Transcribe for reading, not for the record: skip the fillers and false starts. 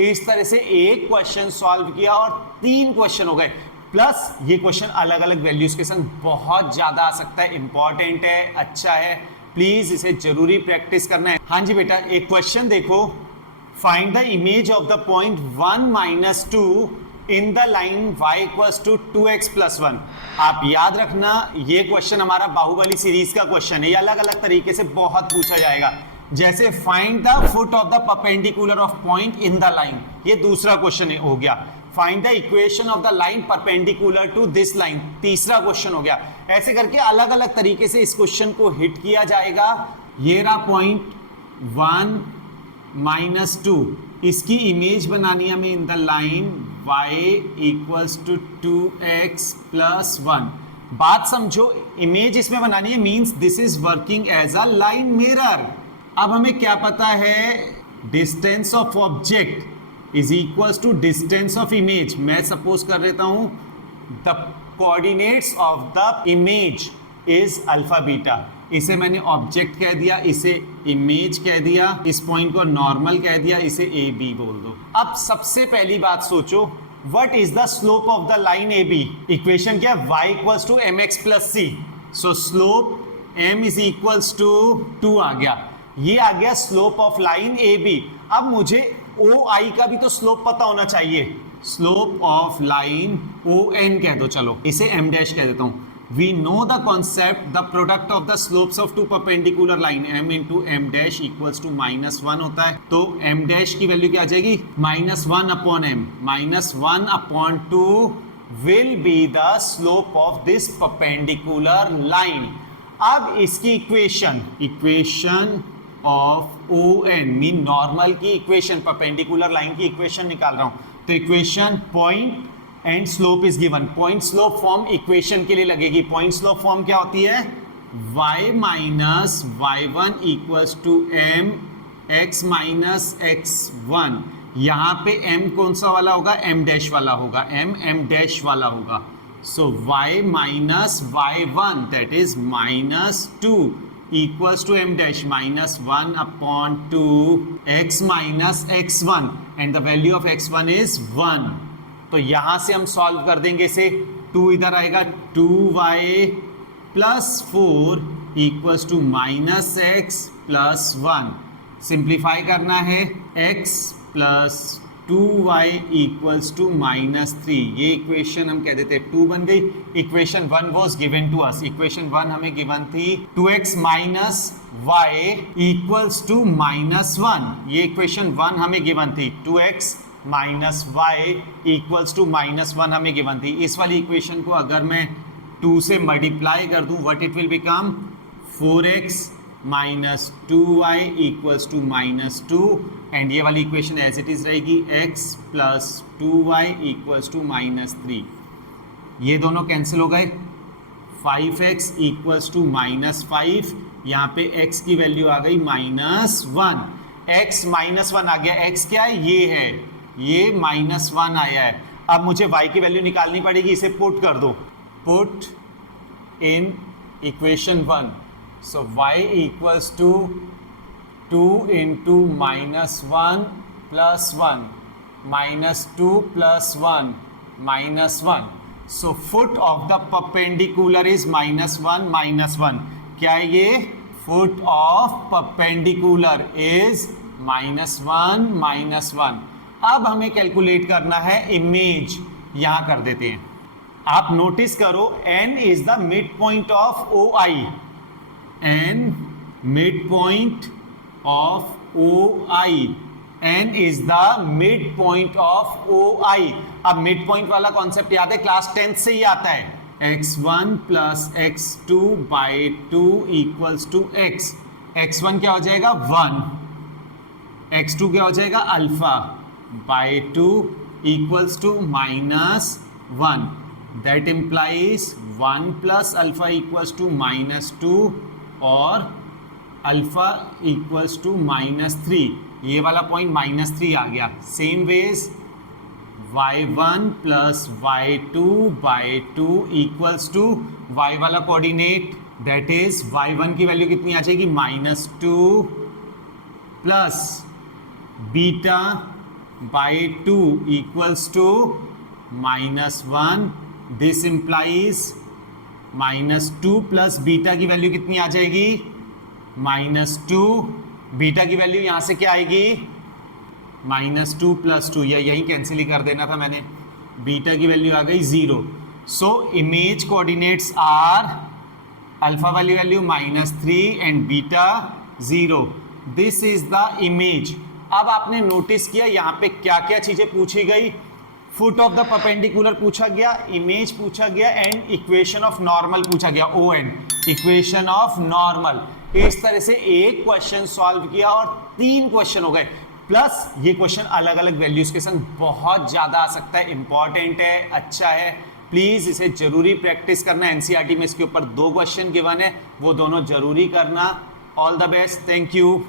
इस तरह से एक क्वेश्चन सॉल्व किया और 3 क्वेश्चन हो गए, प्लस ये क्वेश्चन अलग अलग वैल्यूज के संग बहुत ज्यादा आ सकता है, इंपॉर्टेंट है, अच्छा है, प्लीज इसे जरूरी प्रैक्टिस करना है। हाँ जी बेटा, एक क्वेश्चन देखो, find the image of the point 1 - 2 in the line y equals to 2x + 1। आप याद रखना, ये क्वेश्चन हमारा बाहुबली सीरीज का क्वेश्चन है, ये अलग अलग तरीके से बहुत पूछा जाएगा। जैसे find the foot of the perpendicular of point in the line, ये दूसरा क्वेश्चन हो गया। Find the equation of the line perpendicular to this line, तीसरा क्वेश्चन हो गया। ऐसे करके अलग अलग तरीके से इस क्वेश्चन को हिट किया जाएगा। ये रहा पॉइंट 1 - 2, इसकी इमेज बनानी हमें in the line y equals to 2x + 1। बात समझो, इमेज इसमें बनानी है, means this is working as a line mirror. अब हमें क्या पता है, distance of object is equals to distance of image. मैं सपोज कर लेता हूं the coordinates of the image is alpha beta, इसे मैंने ऑब्जेक्ट कह दिया, इसे इमेज कह दिया, इस पॉइंट को नॉर्मल कह दिया, इसे ए बी बोल दो। अब सबसे पहली बात सोचो, what is the slope of the line A B? Equation क्या है, y equals to mx + c, so slope m is equals to 2 आ गया, ये आ गया slope of line A B. अब मुझे ओ आई का भी तो स्लोप पता होना चाहिए, slope of line O N कह दो, चलो इसे m डैश कह देता हूं। We know the concept, the product of the slopes of two perpendicular line m into m dash equals to -1 होता है, तो m dash की वैल्यू क्या आ जाएगी, -1/m, -1/2 will be the slope of this perpendicular line। अब इसकी equation of O N mean normal की equation, perpendicular line की इक्वेशन निकाल रहा हूं, तो equation point and slope is given. Point slope form equation के लिए लगेगी। पॉइंट स्लोप फॉर्म क्या होती है, y - y1 equals to m x - x1। यहां पे m कौन सा वाला होगा, m डैश वाला होगा, m डैश वाला होगा। So y - y1 that is -2 equals to m dash -1/2 x - x1 and the value of x1 is 1। तो यहां से हम सॉल्व कर देंगे इसे, 2 इधर आएगा, 2y + 4 equals to -x + 1। Simplify करना है, x + 2y इक्वल्स टू -3। ये इक्वेशन हम कह देते हैं 2 बन गई। Equation 1 was given to us, equation 1 हमें गिवन थी 2x - y इक्वल्स टू -1। ये इक्वेशन 1 हमें गिवन थी, 2x - y इक्वल्स टू -1 हमें गिवन थी। इस वाली इक्वेशन को अगर मैं 2 से मल्टीप्लाई कर दूं, what it will become, 4x - 2y equals to -2 and ये वाली इक्वेशन एज इट इज रहेगी, x + 2y इक्वल्स टू -3। ये दोनों कैंसिल हो गए, 5x इक्वल्स टू -5, यहाँ पे x की वैल्यू आ गई -1, x -1 आ गया। x क्या है, ये है, ये -1 आया है। अब मुझे y की वैल्यू निकालनी पड़ेगी, इसे पुट कर दो, put in equation 1। So y equals to 2 × -1 + 1 -2 + 1 -1। So foot of the perpendicular is -1 -1। क्या है ये, फुट ऑफ परपेंडिकुलर इज -1 -1। अब हमें कैलकुलेट करना है इमेज, यहां कर देते हैं। आप नोटिस करो, n is the mid point of O I, n mid point of O I, n is the mid point of O I. अब मिड पॉइंट वाला कॉन्सेप्ट याद है, क्लास 10th से ही आता है, x1 + x2/2 equals to x। x1 क्या हो जाएगा, 1, x2 क्या हो जाएगा, α/2 equals to -1। That implies 1 + α equals to -2 और α इक्वल्स टू -3। ये वाला पॉइंट -3 आ गया। Same ways y1 + y2/2 equals to y वाला कोऑर्डिनेट, दैट इज y1 की वैल्यू कितनी आ जाएगी, -2 plus beta by 2 equals to -1. This implies -2 plus beta की वैल्यू कितनी आ जाएगी, -2. बीटा की वैल्यू यहां से क्या आएगी, -2 + 2, या यही कैंसिल ही कर देना था मैंने. बीटा की वैल्यू आ गई 0. So image coordinates are alpha वाली value -3 and beta 0. This is the image. अब आपने नोटिस किया यहां पे क्या क्या चीजें पूछी गई. फुट ऑफ द परपेंडिकुलर पूछा गया, इमेज पूछा गया एंड इक्वेशन ऑफ नॉर्मल पूछा गया. ON equation of normal. इस तरह से एक क्वेश्चन सॉल्व किया और 3 क्वेश्चन हो गए. प्लस ये क्वेश्चन अलग अलग वैल्यूज के संग बहुत ज्यादा आ सकता है. इंपॉर्टेंट है, अच्छा है, प्लीज इसे जरूरी प्रैक्टिस करना. एनसीईआरटी में इसके ऊपर 2 क्वेश्चन गिवन है, वो दोनों जरूरी करना. All the best, thank you.